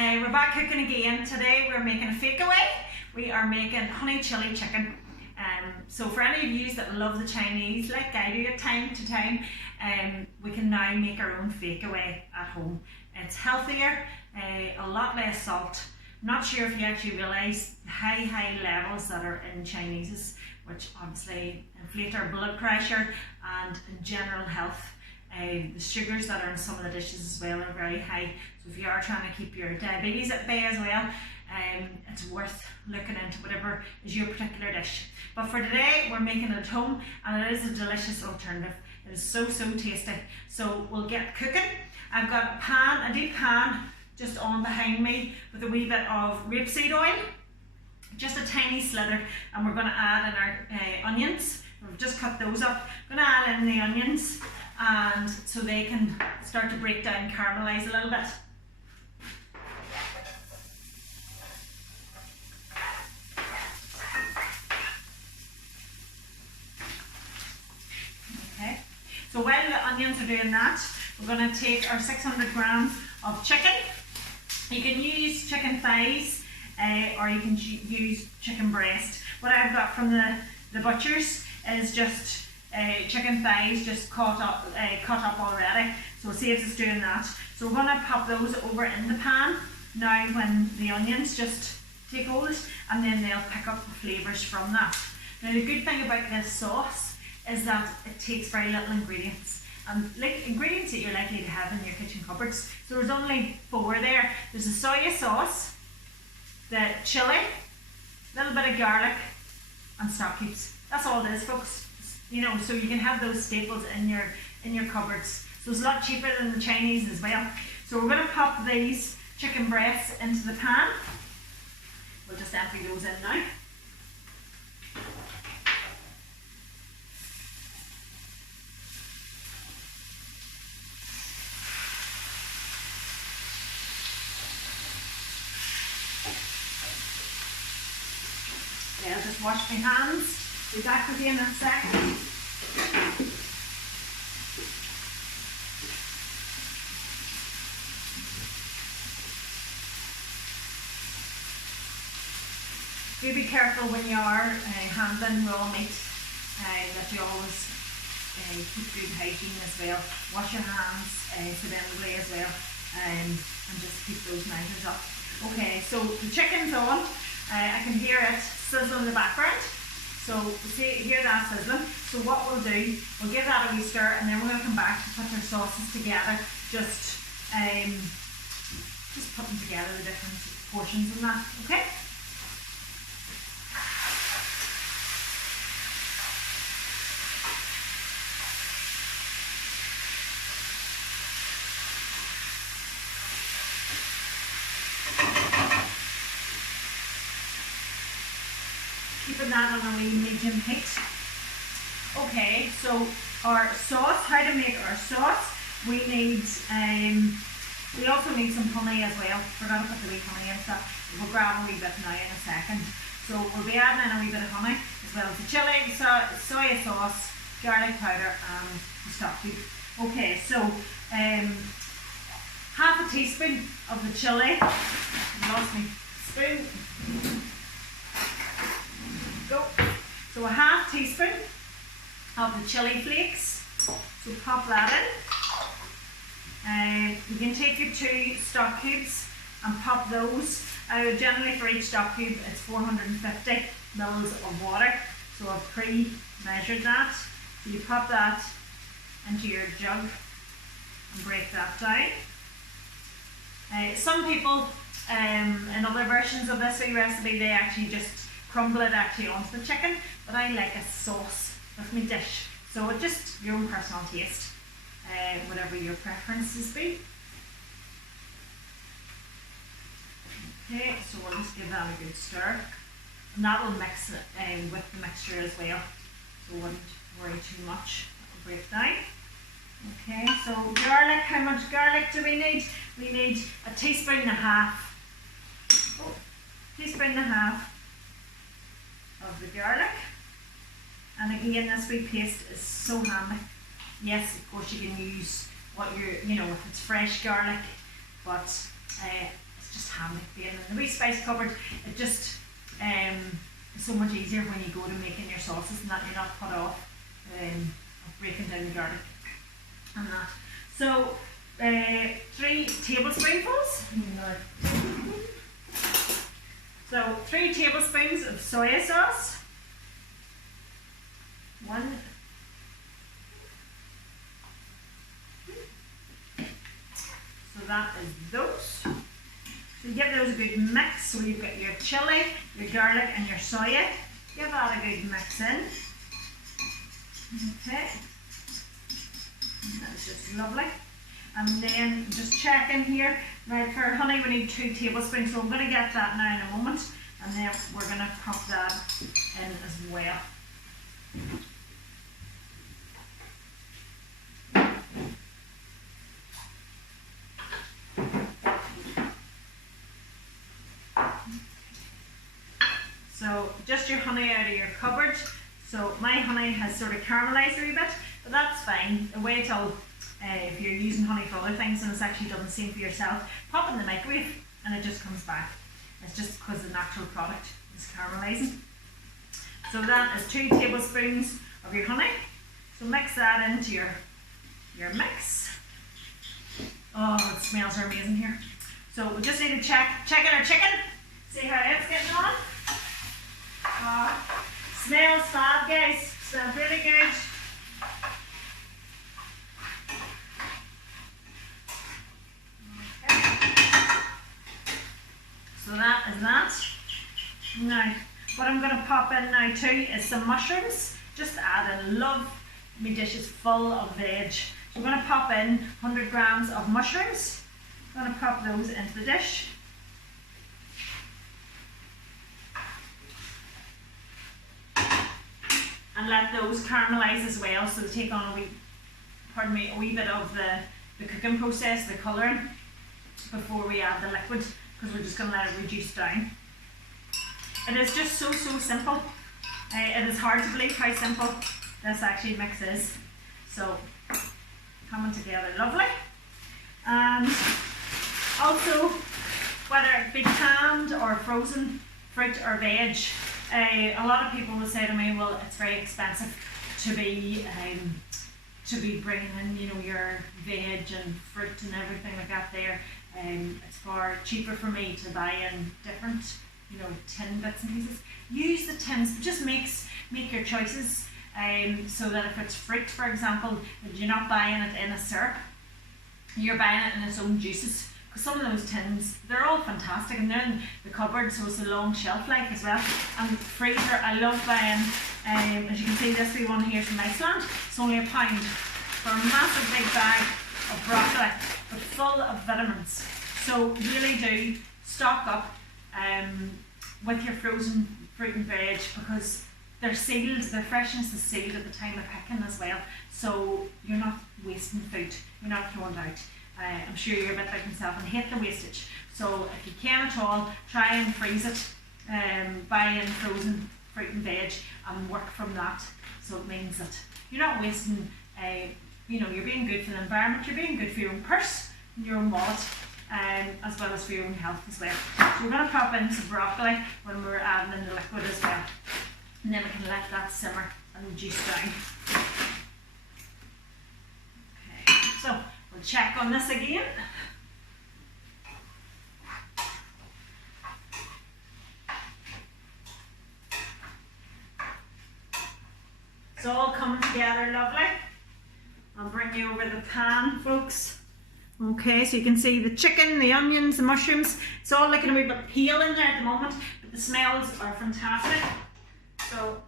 We're back cooking again. Today we're making a fake-a-way. We are making honey chili chicken. So for any of you that love the Chinese, like I do at time to time, we can now make our own fake-a-way at home. It's healthier, a lot less salt. Not sure if you actually realise the high levels that are in Chineses, which obviously inflate our blood pressure and in general health. The sugars that are in some of the dishes as well are very high, so if you are trying to keep your diabetes at bay as well, it's worth looking into whatever is your particular dish. But for today we're making it at home and it is a delicious alternative. It is so tasty. So we'll get cooking. I've got a deep pan just on behind me with a wee bit of rapeseed oil, just a tiny slither, and we're going to add in our onions. We've just cut those up. I'm going to add in the onions, and so they can start to break down, caramelise a little bit. Okay, so while the onions are doing that, we're going to take our 600 grams of chicken. You can use chicken thighs or you can use chicken breast. What I've got from the butchers is just chicken thighs just cut up already, so it saves us doing that. So we're going to pop those over in the pan now when the onions just take hold, and then they'll pick up the flavours from that. Now the good thing about this sauce is that it takes very little ingredients, and like ingredients that you're likely to have in your kitchen cupboards. So there's only 4 there. There's the soya sauce, the chili, a little bit of garlic, and stock cubes. That's all it is, folks. You know, so you can have those staples in your cupboards. So it's a lot cheaper than the Chinese as well. So we're going to pop these chicken breasts into the pan. We'll just empty those in now. Yeah, I'll just wash my hands. Be back with you in a second. Do be careful when you are handling raw meat, that you always keep good hygiene as well. Wash your hands sedentarily as well, and just keep those measures up. Okay, so the chicken's on. I can hear it sizzling in the background. So hear that sizzling. So what we'll do, we'll give that a wee stir, and then we're going to come back to put our sauces together. Just putting together the different portions in that. Okay. Keeping that on a wee medium heat. Okay, so our sauce, how to make our sauce, we need, we also need some honey as well. Forgot to put the wee honey in stuff. We'll grab a wee bit now in a second. So we'll be adding in a wee bit of honey, as well as the chili, soya sauce, garlic powder, and the stock cube. Okay, so half a teaspoon of the chili. I lost my spoon. Go. So a half teaspoon of the chili flakes. So pop that in. You can take your 2 stock cubes and pop those. Generally for each stock cube it's 450 mils of water. So I've pre-measured that. So you pop that into your jug and break that down. Some people in other versions of this recipe, they actually just crumble it onto the chicken, but I like a sauce with my dish. So it's just your own personal taste, whatever your preferences be. Okay, so we'll just give that a good stir, and that will mix it with the mixture as well, so wouldn't worry too much. That will break down. Okay, so garlic, how much garlic do we need? We need a teaspoon and a half. Teaspoon and a half of the garlic, and again this wee paste is so handy. Yes, of course you can use what if it's fresh garlic, but it's just handy being in the wee spice cupboard. It just is so much easier when you go to making your sauces and that you're not put off of breaking down the garlic and that. So 3 tablespoonfuls. So 3 tablespoons of soya sauce. 1. So that is those. So you give those a good mix. So you've got your chilli, your garlic and your soya. Give that a good mix in. Okay. That's just lovely. And then just check in here. Now for honey we need 2 tablespoons, so I'm going to get that now in a moment, and then we're going to pop that in as well. So just your honey out of your cupboard. So my honey has sort of caramelised a wee bit, but that's fine. Wait till if you're using honey for other things and it's actually done the same for yourself, pop it in the microwave and it just comes back. It's just because the natural product is caramelising. So that is 2 tablespoons of your honey. So mix that into your mix. Oh, the smells are amazing here. So we just need to check in our chicken, see how it's getting on. Smells fab, guys. Smells really good. So that is that. Now, what I'm going to pop in now too is some mushrooms. Just add in, love my dishes full of veg. So I'm going to pop in 100 grams of mushrooms. I'm going to pop those into the dish. And let those caramelise as well, so they take on a wee bit of the cooking process, the colouring, before we add the liquid, because we're just going to let it reduce down. It is just so simple. It is hard to believe how simple this actually mix is. So, coming together lovely. And also, whether it be canned or frozen fruit or veg, a lot of people will say to me, well, it's very expensive to be bringing in, you know, your veg and fruit and everything like that there. It's far cheaper for me to buy in different, you know, tin bits and pieces. Use the tins, but just make your choices. So that if it's fruit, for example, that you're not buying it in a syrup, you're buying it in its own juices. Because some of those tins, they're all fantastic, and they're in the cupboard, so it's a long shelf life as well. And freezer, I love buying, as you can see, this wee one here from Iceland. It's only £1 for a massive big bag of broccoli, but full of vitamins. So really do stock up with your frozen fruit and veg, because they're sealed, their freshness is sealed at the time of picking as well. So you're not wasting food, you're not throwing it out. I'm sure you're a bit like myself and hate the wastage. So if you can at all, try and freeze it, buy in frozen fruit and veg and work from that. So it means that you're not wasting, you know, you're being good for the environment, you're being good for your own purse and your own wallet, as well as for your own health as well. So we're going to pop in some broccoli when we're adding in the liquid as well. And then we can let that simmer and reduce down. Okay, so we'll check on this again. It's all coming together lovely. I'll bring you over the pan, folks. Okay, so you can see the chicken, the onions, the mushrooms. It's all looking a wee bit pale in there at the moment, but the smells are fantastic. So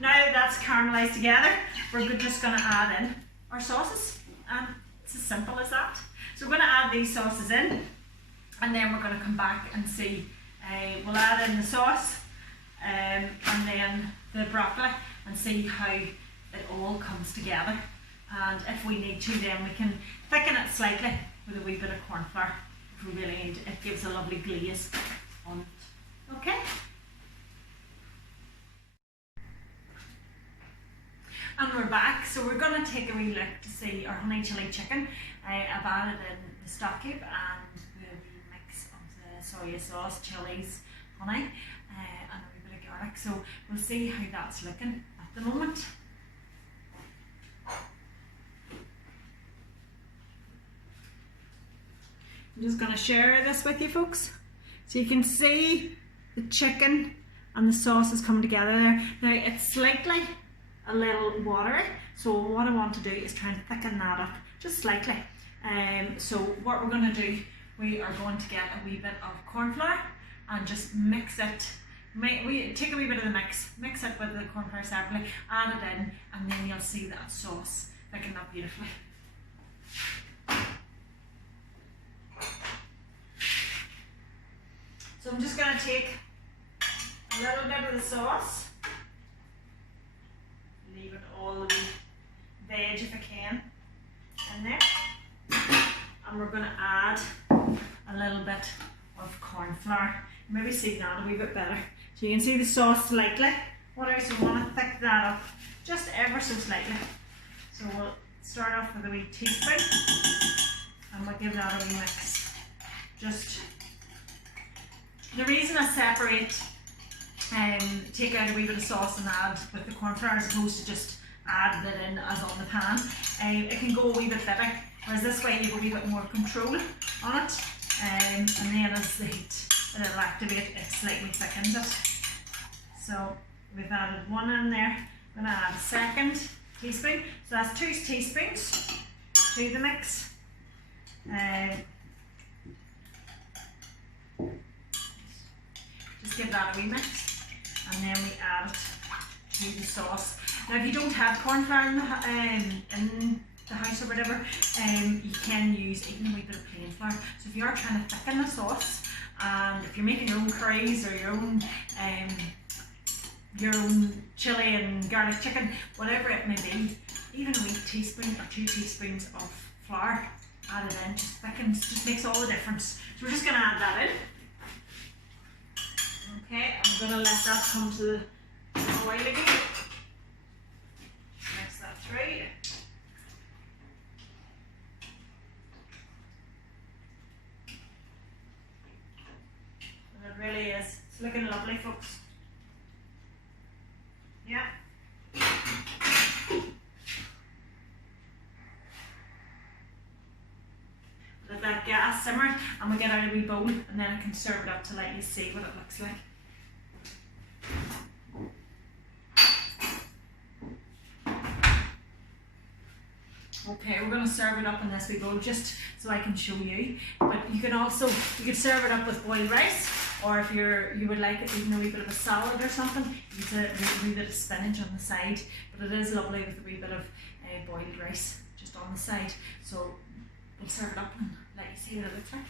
now that that's caramelised together, we're just going to add in our sauces. And it's as simple as that. So we're going to add these sauces in, and then we're going to come back and see. We'll add in the sauce and then the broccoli and see how it all comes together. And if we need to, then we can thicken it slightly with a wee bit of corn flour if we really need. It gives a lovely glaze on it. Okay? And we're back, so we're going to take a wee look to see our honey chili chicken. I've added in the stock cube and the wee mix of the soy sauce, chilies, honey, and a wee bit of garlic. So we'll see how that's looking at the moment. I'm just going to share this with you folks so you can see the chicken and the sauce is coming together there. Now it's slightly a little watery, so what I want to do is try and thicken that up just slightly. So what we're going to do, we are going to get a wee bit of corn flour and just mix it. We take a wee bit of the mix it with the corn flour separately, add it in, and then you'll see that sauce thickened up beautifully. So I'm just going to take a little bit of the sauce, leave it all the veg if I can in there, and we're going to add a little bit of corn flour. Maybe see that a wee bit better. So you can see the sauce slightly. What else? We want to thicken that up just ever so slightly. So we'll start off with a wee teaspoon and we'll give that a wee mix. Just the reason I separate take out a wee bit of sauce and add with the corn flour as opposed to just add it in as on the pan, it can go a wee bit better, whereas this way you have a wee bit more control on it, and then as the heat it'll activate, it slightly thickens it. So we've added one in there. I'm going to add a second teaspoon, so that's 2 teaspoons to the mix. Just give that a wee mix, and then we add it to the sauce. Now if you don't have corn flour in the house or whatever, you can use even a wee bit of plain flour. So if you are trying to thicken the sauce, and if you're making your own curries or your own chili and garlic chicken, whatever it may be, even a wee teaspoon or 2 teaspoons of flour added in just thickens, just makes all the difference. So we're just going to add that in. Okay, I'm going to let that come to the boil again. Mix that through. And it really is. It's looking lovely, folks. Yeah. Let that gas simmer and we'll get out a wee bowl, and then I can serve it up to let you see what it looks like. Okay, we're going to serve it up in this wee bowl just so I can show you. But you could serve it up with boiled rice, or if you would like it even a wee bit of a salad or something, you could a wee bit of spinach on the side. But it is lovely with a wee bit of boiled rice just on the side. So we'll serve it up and let you see what it looks like.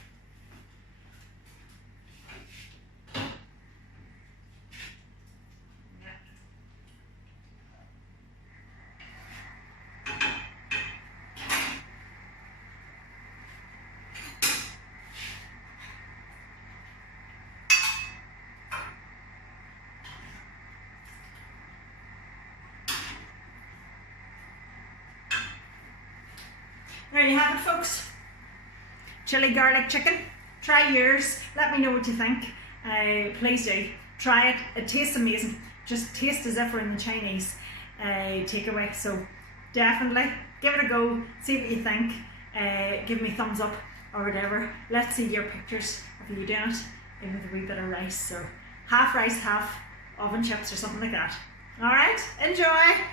There you have it, folks. Chili garlic chicken. Try yours. Let me know what you think. Please do. Try it. It tastes amazing. Just tastes as if we're in the Chinese takeaway. So definitely give it a go. See what you think. Give me thumbs up or whatever. Let's see your pictures of you doing it. In with a wee bit of rice, or half rice, half oven chips or something like that. Alright, enjoy!